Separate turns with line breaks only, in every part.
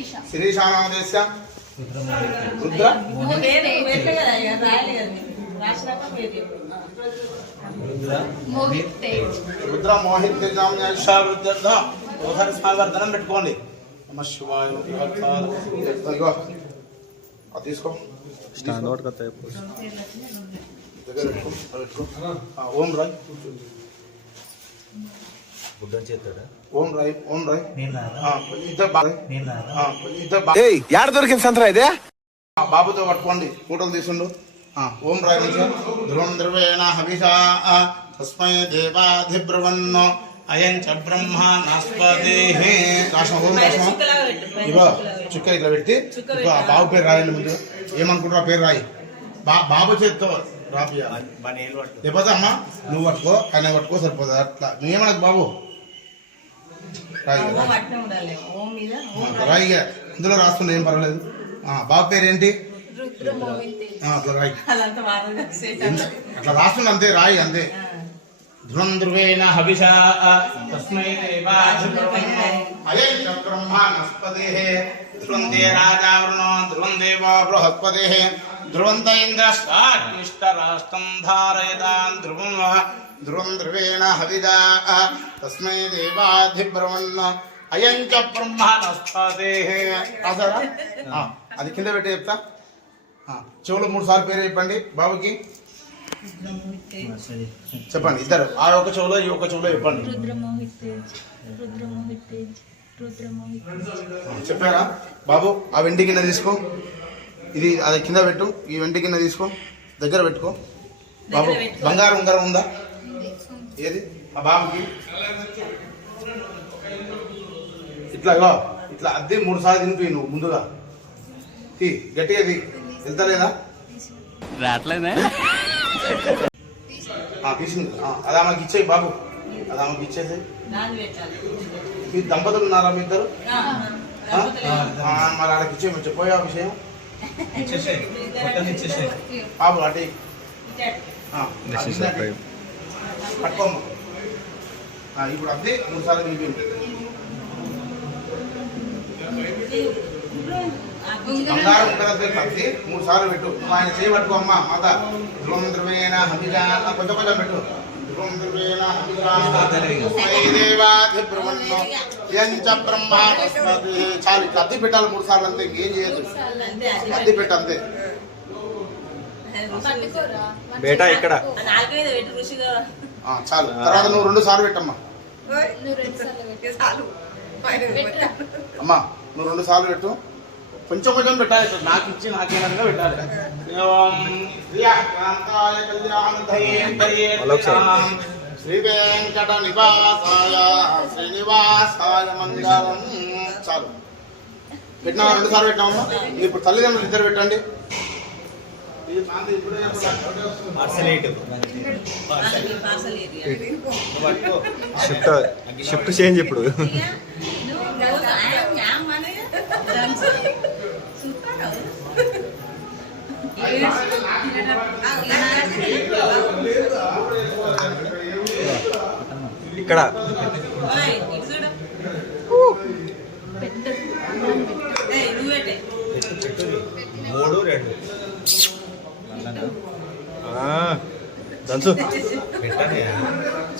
శిరీష
శిరీషానామదేశ్య రుద్ర
పేరు పెట్టలే కదా ఇక రాయాలి కదా మీరు. రాసినాక పేరు చెప్పు.
మోహిత్ తేజ్
రుద్ర మోహిత్ తేజాంశావృద్ధ ఓసారి స్మార్వర్ధనం పెట్టుకోండి నమ శివాయ ఇగో అది తీసుకో
స్టాండ్ అవుట్ కత్త
దగ్గర పెట్టుకో అది పెట్టుకో ఆ, ఓం రాయ్
యాడ దొరికింది సంతరా ఇదే
బాబుతో పట్టుకోండి ఫోటోలు తీసుండు ఆ, ఓం రాయ్ నుంచి ధ్రువం ద్రవేణ హవిషా తస్మై దేవాధిబ్రవన్నో అయం చ బ్రహ్మ నాస్పదే రాసిన ఓం
చుక్కలాగా పెట్టు.
చుక్క ఇట్లా పెట్టి ఇగో ఆ బాబు పేరు రాయండి ముందు ఏమనుకుంటారు పేరు రాయి బా బాబు చేత్తో రాపియాలి లేకపోతే అమ్మ నువ్వు పట్టుకో ఆయన పట్టుకో సరిపోతుంది అట్లా నువ్వేమనకు బాబు రాయి ఇక,
ఓం
రాయి.
అట్నే ఉండాలి. ఓం మీద ఓం
ఆ, రాయి ఇక. ఇందులో రాసుకున్నా ఏం పర్వాలేదు. ఆ, బాబు పేరు ఏంటి
రుద్ర మోహిత్ తేజ్
ఆ, అట్లా రాయి అట్లా రాస్తున్నా అంతే రాయి అంతే. ధ్రువం ధ్రువేణ హవిషా తస్మై దేవాధిబ్రవన్నో అయం చ బ్రహ్మ నస్పదే ధ్రువం దే రాజావృణో ధ్రువం దేవో బృహస్పదే. ధ్రువంత ఇంద్రష్టాష్ట రాష్ట్రం ధ్రువం ధ్రువం ధ్రువేణ హవిజా తస్మై దేవాధిబ్రవన్నో అయం చ రాసారా అది కింద పెట్టి చెప్తా? ఆ, చెవులు మూడు సార్లు పేరు చెప్పండి బాబుకి. చెప్పండి ఇద్దరు. ఆ ఒక చెవులో ఈ ఒక చెవులో చెప్పండి. చెప్పారా? బాబు ఆ వెండి గిన్నె తీసుకో. ఇది అది కింద పెట్టు ఈ వెండి గిన్నె తీసుకో. దగ్గర పెట్టుకో. బాబు. బంగారం ఉంగరం ఉందా? ఏది? ఆ బాబుకి? ఇట్లాగో ఇట్లా అద్దె మూడు సార్లు తినిపి నువ్వు ముందుగా. తీ గట్టిగా తీ. వెళ్తలేదా?
రావట్లేదే?
ఆ, అది ఆమెకి ఇచ్చేయి బాబు. అది ఆమెకి ఇచ్చేసి.
నాది పెట్టాలి
మీ దంపతులు ఉన్నారా మీ ఇద్దరు? మరి ఆడకి ఇచ్చే చెప్పోయా విషయం?
ఇచ్చేసాయి. ఇచ్చేసాయి.
బాబు అటు పట్టుకోమ్మ ఆ, ఇప్పుడు అద్దె మూడు సార్లు
ఆ
బంగారం ఉంగరం అద్దె మూడు సార్లు పెట్టు. ఆయన చేయి పట్టుకో అమ్మ మాత. ధ్రువం ధ్రువేణ హబిజా ఆ, కొంచెం కొంచెం పెట్టు. చాలు ఇట్లా అద్దె పెట్టాలి మూడు సార్లు అంతే ఇంకేం చేయదు
అంతే అది
అద్దె పెట్టు అంతే.
బేటా ఇక్కడ.
చాలు. తర్వాత నువ్వు రెండు సార్లు పెట్టమ్మా. అమ్మా నువ్వు రెండు సార్లు పెట్టు. కొంచెం కొంచెం పెట్టాలి. ఇట్లా నాకు ఇచ్చి నాకేనగా పెట్టాలి. శ్రీ వెంకట నివాసాయ శ్రీనివాసాయ మంగళం. చాలు. పెట్టినా రెండు సార్లు పెట్టామమ్మా ఇప్పుడు తల్లిదండ్రులు ఇద్దరు పెట్టండి.
షిఫ్ట్ షిఫ్ట్ చేంజ్ ఇప్పుడు. ఇక్కడ.
మూడు రెండు.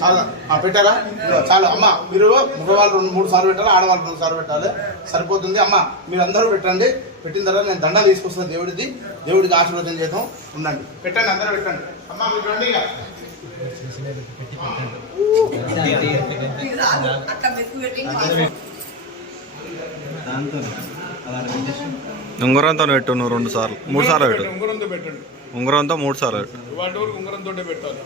చాలా. ఆ, పెట్టారా చాలు. అమ్మ మీరు మగవాళ్ళు రెండు మూడు సార్లు పెట్టాలి? ఆడవాళ్ళు రెండు సార్లు పెట్టాలి. సరిపోతుంది. అమ్మ మీరు అందరూ పెట్టండి. పెట్టిన తర్వాత నేను దండ తీసుకొస్తాను దేవుడిది. దేవుడికి ఆశీర్వచనం చేద్దాం. ఉండండి. పెట్టండి అందరూ పెట్టండి. అమ్మ మీరు రండి
ఉంగరంతో పెట్టు నువ్వు రెండు సార్లు. మూడు సార్లు పెట్టు.
ఉంగరంతో పెట్టండి.
ఉంగరంతో మూడు సార్లు. పెట్టు
వాటి వరకు ఉంగరంతో పెట్టాలి.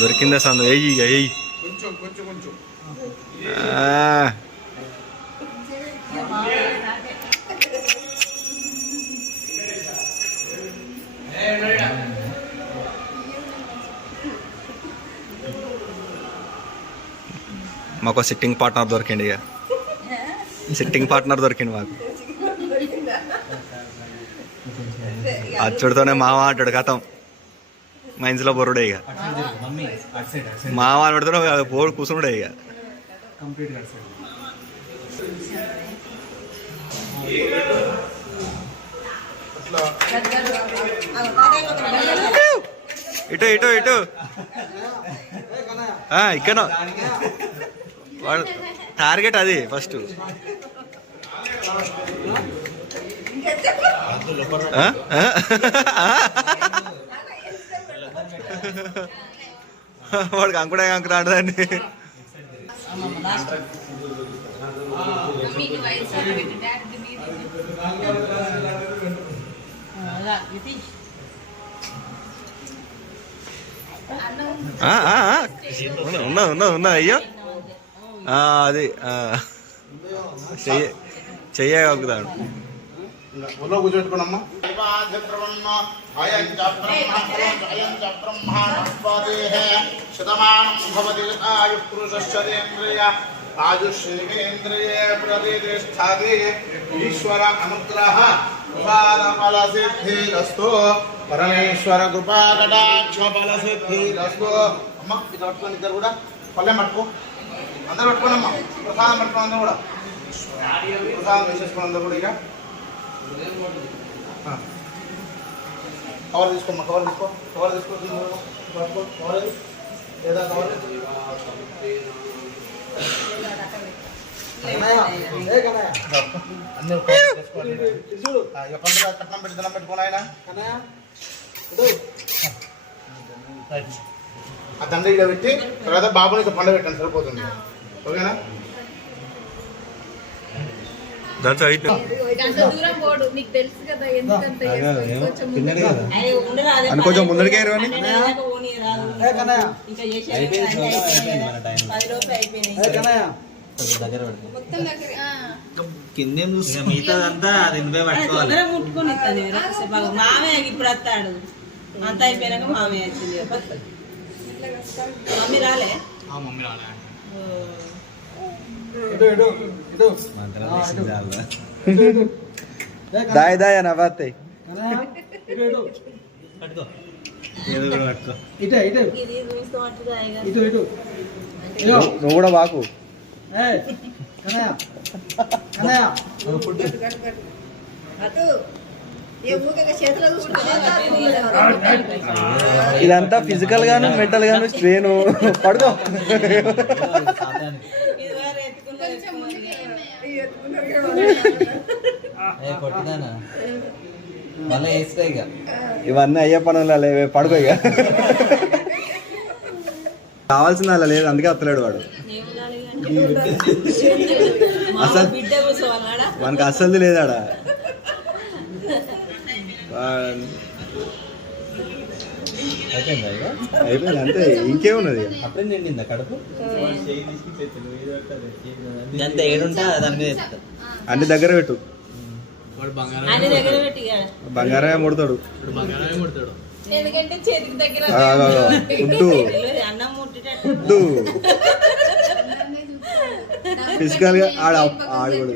దొరికిందే సందు? వెయ్యి ఇక వెయ్యి
కొంచెం కొంచెం కొంచెం.
మాకు సిట్టింగ్ పార్ట్నర్ దొరికింది ఇక. సిట్టింగ్ పార్ట్నర్ దొరికింది మాకు. అచ్చుడితోనే మామ అంటాడు కథం మైన్స్లో బొరుడే ఇక. మామ అని పెడితే పోడు కూర్చుండే ఇక. ఇటు ఇటు ఇటు. ఇక్కడ వాడు టార్గెట్ అది ఫస్ట్. వాడికి అంకుడే అంకురా ఆ, ఆ, ఉన్నా ఉన్నా ఉన్నా అయ్యో. ఆ, అది ఆ. చెయ్యి చెయ్యే కాకుతాడు
ఒళ్ళో కూర్చోబెట్టుకోనమ్మా అయం చ బ్రహ్మ అయం చ బ్రహ్మాణస్పదేహ శతమానం భవతి ఆయు పురుషశ్చరేంద్రియ ఆయుష్యేంద్రియే ప్రతిష్టది ఈశ్వర అనుగ్రహ కృపాల ఫల సిద్ధిరస్తు పరమేశ్వర కృపా కటాక్ష ఫల సిద్ధిరస్తు అమ్మ ఇది పట్టుకొని ఇద్దరు కూడా పల్లెం పట్టుకో అందరూ పట్టుకోనమ్మా ప్రసాదం పట్టుకో అందరూ కూడా. ప్రసాదం వేసేసుకోండి అందరూ కూడా ఇక. కవర్ తీసుకోమ్మా కవర్ తీసుకో కవర్ తీసుకో కవర్. లేదా కవర్ పండుగ కట్నం పెట్టి దండం పెట్టుకోను ఆయన. ఆ దండ ఇక్కడ పెట్టి తర్వాత బాబుని పండుగ పెట్టండి సరిపోతుంది. ఓకేనా?
కొంచెం
అని? ముందడికి
మన
కదా.
చూస్తా మిగతాదంతా అది ఎనభై
అది
పట్టుకోవాలి.
ముట్టుకొని మామయ్య ఇప్పుడు వస్తాడు. అంత అయిపోయినాక మామయ్య వచ్చింది. మమ్మీ రాలే?
మమ్మీ రాలే.
ఇది చూస్తామంటుందా ఇక?
నువ్వు కూడా బాకు ఇదంతా ఫిజికల్ గాను మెంటల్ గాను స్ట్రెయిన్ పడుకో
ఇది వేరే ఎత్తుకున్నారు
ఏ కొట్టిదానా మళ్ళీ వేస్తా ఇక
ఇవన్నీ అయ్యే పనులు లేవే పడుకో ఇక. కావాల్సిన అలా లేదు అందుకే వస్తలేడు వాడు. అసలు- మనకి అస్సలు లేదాడా?
అయిపోయిందా?
అంతే ఇంకేమున్నది?
అప్పుడే నిండిందా కడుపు? ఎంత ఏడుంటా దాని మీద ఎత్తుతా.
అన్ని దగ్గర పెట్టు. బంగారమే ముడతాడు. ఉడ్డు ఫిజికల్గా ఆడ ఆడకూడదు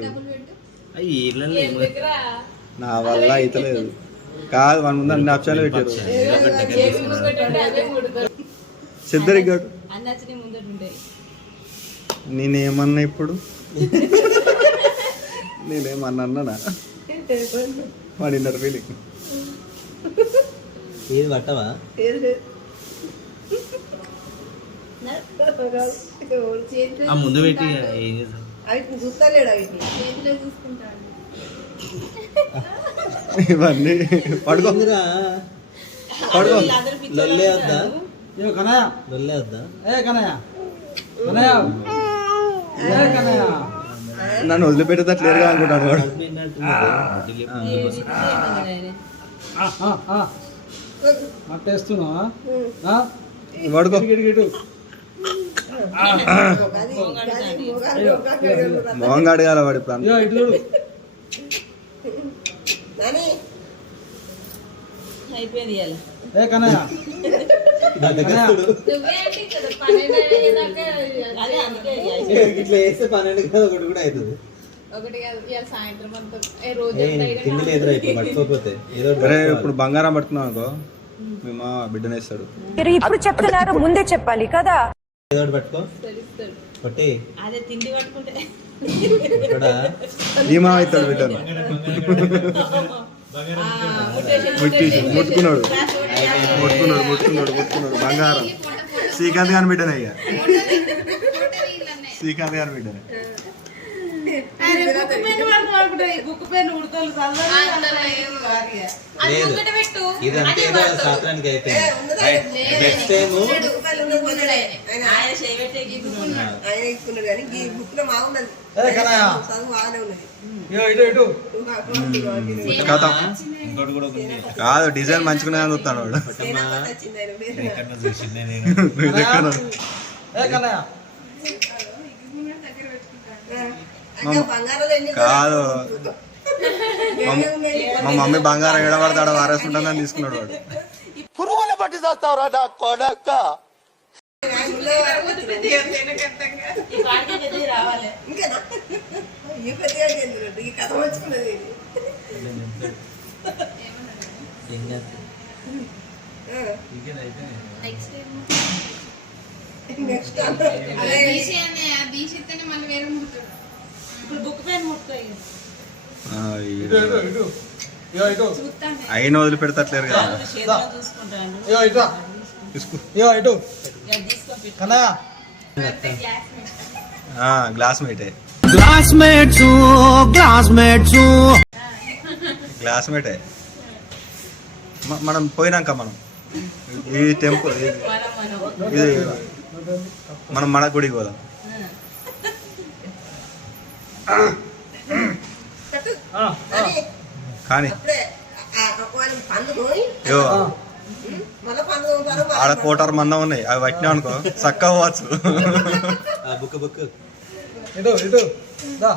నా వల్ల అయితలేదు. కాదు మన ముందు అన్ని ఆప్షన్లు పెట్టారు.
ఉంటాయి
నేనేమన్నా ఇప్పుడు? నేనేమన్నా అన్నానా వాడి ఇన్నర్ ఫీలింగ్
ఏది పట్టవా? ముందు పెట్టి ఏం చేస్తావు
చేతిలో చూసుకుంటాను
ఇవన్నీ. పడుకో? పడుకో.
లొల్లే వద్దా
అంటున్నారు.
లొల్లే వద్దా
నన్ను వదిలిపెట్టేటట్లేరుగా అనుకుంటాను వాడు?
కడుపు నిండినట్టుంది. వడ్డీ లేపు.
ఏ విధంగా ఏమన్నది ఆయన?
పడుకో. మొహంగా అడగాల వాడు ఇప్పుడు?
ఇట్లా పన్నెండు కాదు ఒకటి కూడా అవుతుంది ఇప్పుడు
బంగారం పట్టుకున్నావు అనుకో మీ మా బిడ్డనేస్తాడు.
మీరు ఇప్పుడు చెప్తున్నారు ముందే చెప్పాలి కదా.
ఏదో ఒకటి పట్టుకో.
తెలుస్తాడు
కొట్టి
అదే తిండి పట్టుకుంటే.
ఇక్కడ
అవుతాడు బిడ్డను. ముట్టుకున్నాడు. ముట్టుకున్నాడు ముట్టుకున్నాడు ముట్టుకున్నాడు. బంగారం. శ్రీకాంత్ గాని బిడ్డనే ఇక. శ్రీకాంత్ గాని బిడ్డనే.
లేదు ఇదంతా ఏదో శాస్త్రానికి అయిపోయింది. నెక్స్ట్ టైం
ఆయన చేయబెట్టే
ఆయన ఇస్తున్నాడు కానీ ఈ
కాదు. మా- మమ్మీ బంగారం ఎడబడతాడు వారేసుకుంటుందని తీసుకున్నాడు వాడు.
ఈ పాడితే పెద్దది రావాలి.
ఇంకేనా? ఈ పెద్దగా ఎందుకంటే ఈ కథ వచ్చుకున్నది
ఏం? చేస్తా
నెక్స్ట్
అయిన వదిలిపెడతట్లేరు కదా.
చేతిలో చూసుకుంటాను
ఇగో ఇటు.
తీసుకో.
ఇగో ఇటు.
ఇక తీసుకో పెట్టు.
కన్నయ్య
ఆ, గ్లాస్ మేటే. గ్లాస్ మేటే. మ- మనం పోయినాక మనం. ఈ టెంపుల్ ఇది
మనం మనం.
ఇది మనం మన గుడికి పోదాం. కానీ ఆడ కోటర్ మందం ఉన్నాయి. అవి పట్టినాం అనుకో. చక్కగా పోవచ్చు.
ఆ బుక్ బుక్
ఇటు ఇటు. దా.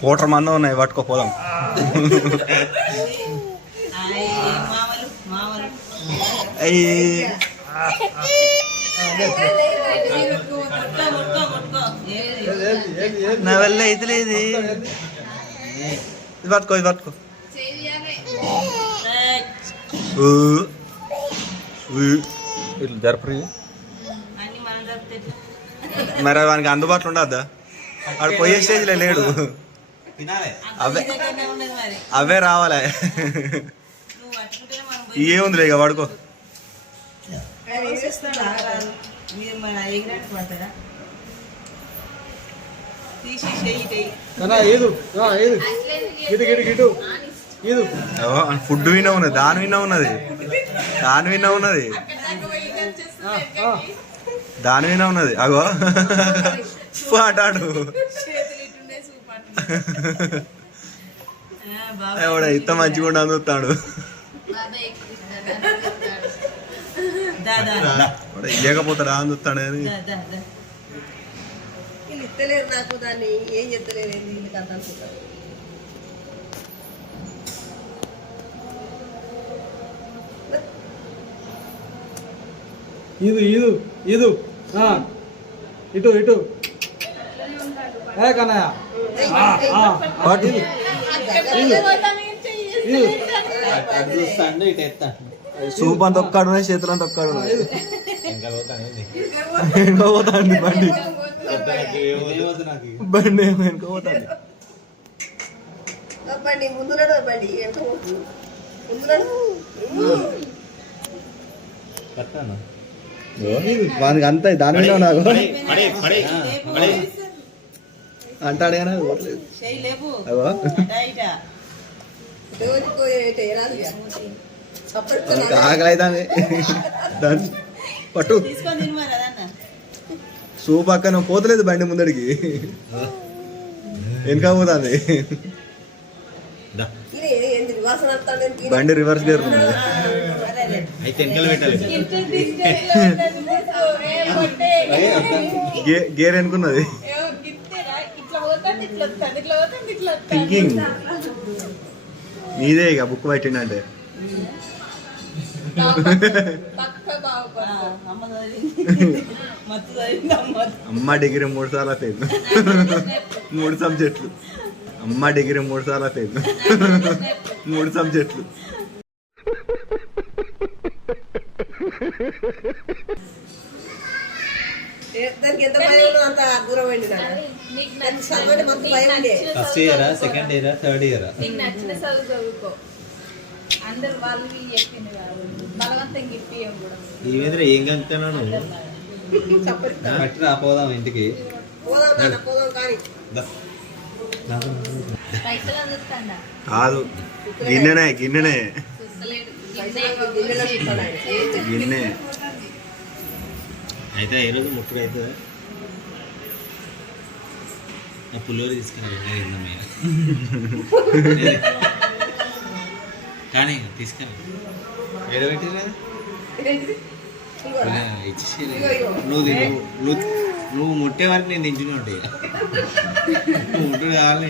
కోటర్ మందం ఉన్నాయి. పట్టుకో పోదాం.
ఆయ్, మామలు మామలు
అయ్యి. నా వల్ల అయితే లేదు. ఇది పట్టుకో ఇది పట్టుకో. ఇట్లా జరపరి. మరి వానికి అందుబాటులో ఉండద్దా? ఆడు పోయే స్టేజ్లో లేడు.
తినాలి.
అవే అవే రావాలే. ఏముందిలే ఇక పడుకో
రారాదు. మీరు మన ఎగినట్టు పడతారా తీసి చెయ్యి చెయ్యి
కన్నయ్య ఏదు ఆ, ఏదు ఇటు ఇటు ఇటు ఏదు
ఫుడ్ విన్నా ఉన్నది దాని విన్నా ఉన్నది దాని విన్నా ఉన్నది దాని విన్నా ఉన్నది అగో పాటాడు ఎవడ ఇంత మంచిగా ఉండని ఇయ్యకపోతాడా అని చూస్తాడు అని
దా దా దా.
వీళ్ళు ఇస్తలేరు నాకు దాన్ని. ఏం చెప్తలేరు ఏంది? వీళ్ళకి అంత అనుకుంటారు.
ఈదు ఈదు ఈదు. ఆ, ఇటు ఇటు. ఏ కన్నయ్య.
ఇటు ఎత్తా.
సూప్ అంత ఒక్కడు చేతులు అంత ఒక్కడు పోతాండి బండి. బండి వెనుక పోతాండి
బండి ముందు నడు బండి ఎంత పోతుంది ముందు నడు
కట్టాను?
వానికి అంతా దాని మీద నాకు. అంటాడు కానీ అది అవుతుంది దాన్ని పట్టు. సూప్ పక్కన పోతలేదు బండి ముందడికి. వెనక పోతుంది? బండి రివర్స్ గేర్ ఉంది
అదే అదే
అయితే పెట్టాలి.
గేర్
వస్తాను
థింకింగ్. నీదే ఇక బుక్ పట్టిండంటే.
అమ్మ
డిగ్రీ మూడు సార్లు ఫెయిల్ మూడు సబ్జెక్టులు. అమ్మ డిగ్రీ మూడు సార్లు ఫెయిల్ మూడు సబ్జెక్టులు.
ఫస్ట్ ఇయరా సెకండ్ ఇయరా థర్డ్ ఇయరా
అందరు వాళ్ళు చెప్పింది
మీద ఏం పోదాం ఇంటికి?
పోదాం పోదాం
కాదు. గిన్నెనే గిన్నెనే. గిన్నె
అయితే ఈ రోజు ముట్టుడు అవుతుందా? నా పుల్లోరు తీసుకురా వెళ్ళిందమ్మయ్య కానీ
రా.
ఇచ్చేసి. నువ్వు. నువ్వు నువ్వు ముట్టే వరకు నేను తింటూనే ఉంటాయి నువ్వు ముట్టుడు కావాలి.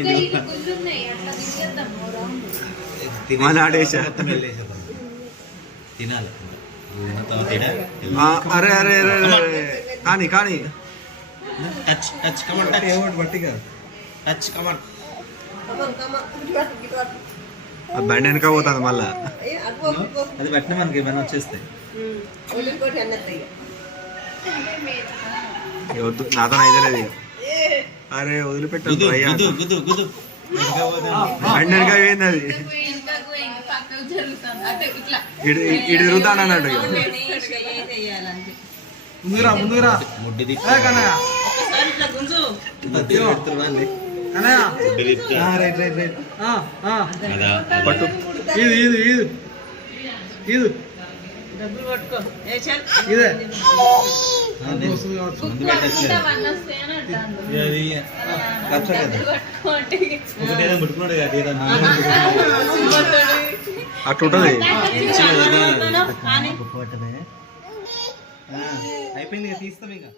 తినాలి.
అరే అరే అరే అరే కానీ కానీ.
Touch touch come on touch.
పట్టిగా.
Touch
Come on,
బండి వెనక పోతుంది మళ్ళా.
అది పెట్టిన మనకి ఏమైనా వచ్చేస్తాయి.
వద్దు నాతో అయితే లేదు. ఇక. అరే
పోతే
బండి వెనక పోయింది అది.
వెనుకకు వెనుక పక్కకు జరుగుతుంది. అటు ఇట్లా.
ఇటు తిరుగుతాను అన్నట్టు
ముందురా ముందురా.
ముడ్డి తిప్పి.
రైట్ రైట్ రైట్ ఆ, ఆ.
అదా
పట్టు
ఇది ఇది ఇది ఇది
డబ్బులు పట్టుకో ఏ చల్
ఇదే
ఆ, నేను
వస్తుంది కావచ్చు.
ముందు పెట్టట్లేదు
అవన్నీ వస్తాయని అంటాను
ఇది అది కచ్చా కదా
పట్టుకోండి
ఒకటి ఏదో ముట్టుకున్నాడు కదా ఏదో
అట్లా ఉంటుంది
కానీ
అయిపోయింది తీస్తాం ఇంకా